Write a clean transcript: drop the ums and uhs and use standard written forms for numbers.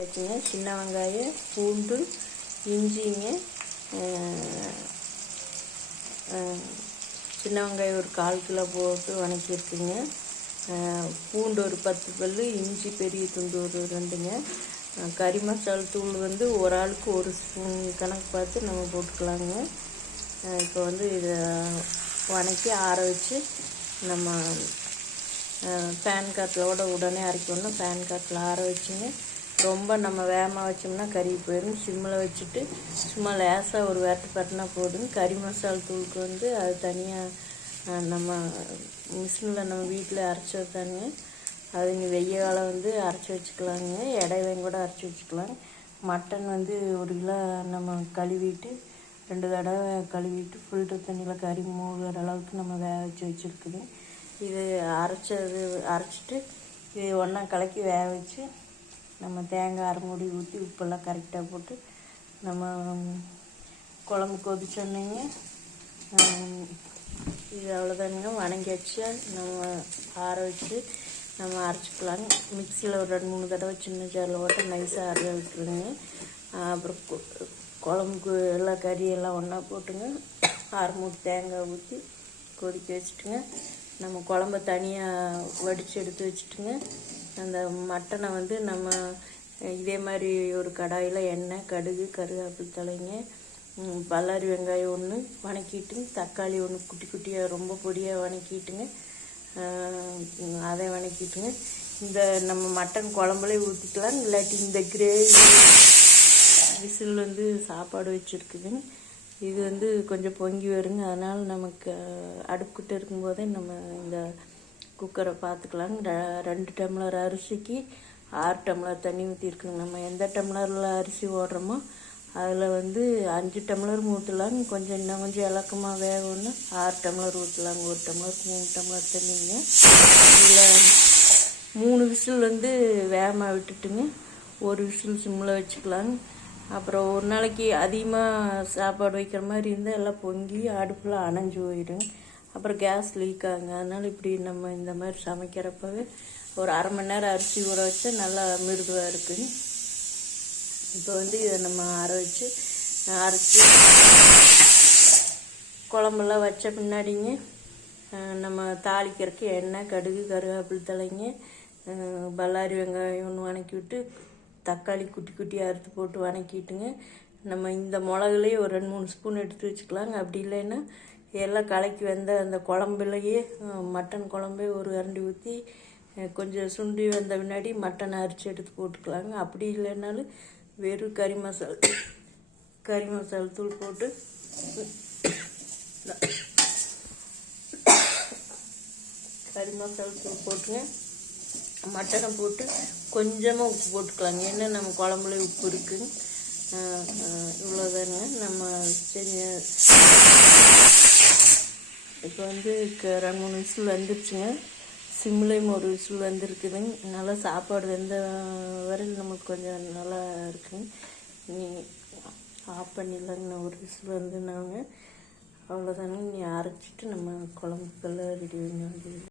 வச்சுங்க. சின்ன வெங்காயம், பூண்டு, இஞ்சிங்க, சின்ன வெங்காயம் ஒரு 1/4 கிலோ போட்டு வதக்கியிருக்குங்க. பூண்டு ஒரு 10 பல், இஞ்சி பெரிய துண்டு ஒரு 2ங்க. கறி மசாலா தூள் வந்து ஒரு ஆளுக்கு 1 ஸ்பூன் கணக்கு பார்த்து நம்ம போட்டுக்கலாங்க. இப்போ வந்து இதை வதக்கி ஆற வச்சு நம்ம பேன் காற்றோட உடனே அரைக்கணும். பேன் காற்றில் ஆற வச்சுங்க. ரொம்ப நம்ம வேகமாக வச்சோம்னா கறி போயிடும். சிம்மில் வச்சுட்டு சும்மா லேசாக ஒரு வேட்டு பட்டினா போதுங்க. கறி மசாலா தூளுக்கு வந்து அது தனியாக நம்ம மிஷினில் நம்ம வீட்டில் அரைச்சி வைத்தாங்க. அது இங்கே வெய்ய காலம் வந்து அரைச்சி வச்சுக்கலாங்க. இடையிலையும் கூட அரைச்சி வச்சுக்கலாம். மட்டன் வந்து 1 கிலோ நம்ம கழுவிட்டு 2 தடவை கழுவிட்டு ஃபில்டர் தண்ணியில் கறி மூழ்கிற அளவுக்கு நம்ம வேக வச்சு வச்சுருக்குது. இது அரைச்சிட்டு இது ஒன்றா கலக்கி வேக வச்சு நம்ம தேங்காய் அரை மூடி ஊற்றி உப்பெல்லாம் கரெக்டாக போட்டு நம்ம குழம்பு கொதிச்சோன்னேங்க இது அவ்வளோதானுங்க. வணங்கி வச்சு நம்ம ஆற வச்சு நம்ம அரைச்சிக்கலாங்க. மிக்சியில் ஒரு 2-3 தடவை சின்ன ஜாரில் போட்டு நைஸாக அரைய விட்டுருங்க. அப்புறம் குழம்புக்கு எல்லாம் கறியெல்லாம் ஒன்றா போட்டுங்க. அரை மூடி தேங்காய் ஊற்றி கொதிக்க வச்சுட்டுங்க. நம்ம குழம்ப தனியாக வடித்து எடுத்து வச்சுட்டுங்க. அந்த மட்டனை வந்து நம்ம இதே மாதிரி ஒரு கடாயில் எண்ணெய், கடுகு, கருவேப்பிலை தலைங்க, பல்லாரி வெங்காயம் 1 வதக்கிட்டுங்க. தக்காளி 1 குட்டி குட்டியாக ரொம்ப பொடியாக வதக்கிட்டுங்க. அதை வதக்கிட்டுங்க. இந்த நம்ம மட்டன் குழம்புலேயே ஊற்றிக்கலாம். இல்லாட்டி இந்த கிரேவி விசில் வந்து சாப்பாடு வச்சுருக்குதுங்க. இது வந்து கொஞ்சம் பொங்கி வருங்க. அதனால் நமக்கு அடுப்புக்கிட்ட இருக்கும்போதே நம்ம இந்த குக்கரை பார்த்துக்கலாம். 2 டம்ளர் அரிசிக்கு 6 டம்ளர் தண்ணி ஊற்றிருக்குங்க. நம்ம எந்த டம்ளரில் அரிசி ஓடுறோமோ அதில் வந்து 5 டம்ளர் ஊற்றலாங்க. இன்னும் கொஞ்சம் இலக்கமாக வேகணும்னா 6 டம்ளர் ஊற்றலாங்க. 1 டம்ளருக்கு 3 டம்ளர் தண்ணிங்க. இதில் 3 விசில் வந்து வேகமாக விட்டுட்டுங்க. 1 விசில் சிம்மில் வச்சுக்கலாங்க. அப்புறம் ஒரு நாளைக்கு அதிகமாக சாப்பாடு வைக்கிற மாதிரி இருந்தால் எல்லாம் பொங்கி அடுப்பில் அணைஞ்சு போயிடும். அப்புறம் கேஸ் லீக் ஆகுங்க. அதனால் இப்படி நம்ம இந்த மாதிரி சமைக்கிறப்பவே ஒரு அரை மணி நேரம் அரிசி ஊற வச்சா நல்லா மிருதுவாக இருக்குங்க. இப்போ வந்து இதை நம்ம அரைச்சி குழம்பெல்லாம் வச்ச பின்னாடிங்க நம்ம தாளிக்கிறதுக்கு எண்ணெய், கடுகு, கருவேப்பிலை தலைங்க, பல்லாரி வெங்காயம் 1 வதக்கி விட்டு தக்காளி குட்டி குட்டியாக அறுத்து போட்டு வதக்கிட்டுங்க. நம்ம இந்த மிளகுலேயே ஒரு 2-3 ஸ்பூன் எடுத்து வச்சுக்கலாங்க. அப்படி இல்லைன்னா எல்லாம் கலக்கி வந்த அந்த குழம்புலையே மட்டன் குழம்பே ஒரு கரண்டி ஊற்றி கொஞ்சம் சுண்டி வந்த பின்னாடி மட்டனை அரிச்சு எடுத்து போட்டுக்கலாங்க. அப்படி இல்லைன்னாலும் வெறும் கறி மசாலா தூள் போட்டு கறி மசாலா தூள் போட்டுங்க. மட்டனை போட்டு கொஞ்சமாக உப்பு போட்டுக்கலாங்க. ஏன்னா நம்ம குழம்புல உப்பு இருக்குங்க. இவ்வளோதாங்க நம்ம செஞ்ச. இப்போ வந்து 2-3 விசில் வந்துருச்சுங்க. சிம்லேயும் 1 விசில் வந்துருக்குதுங்க. நல்லா சாப்பாடு வெந்த வரையில் நமக்கு கொஞ்சம் நல்லா இருக்குங்க. நீ ஆஃப் பண்ணிடலாங்க. 1 விசில் வந்து நாங்கள் அவ்வளோதாங்க. நீ அரைச்சிட்டு நம்ம குழம்புக்கெல்லாம் ரெடி பண்ணி வந்து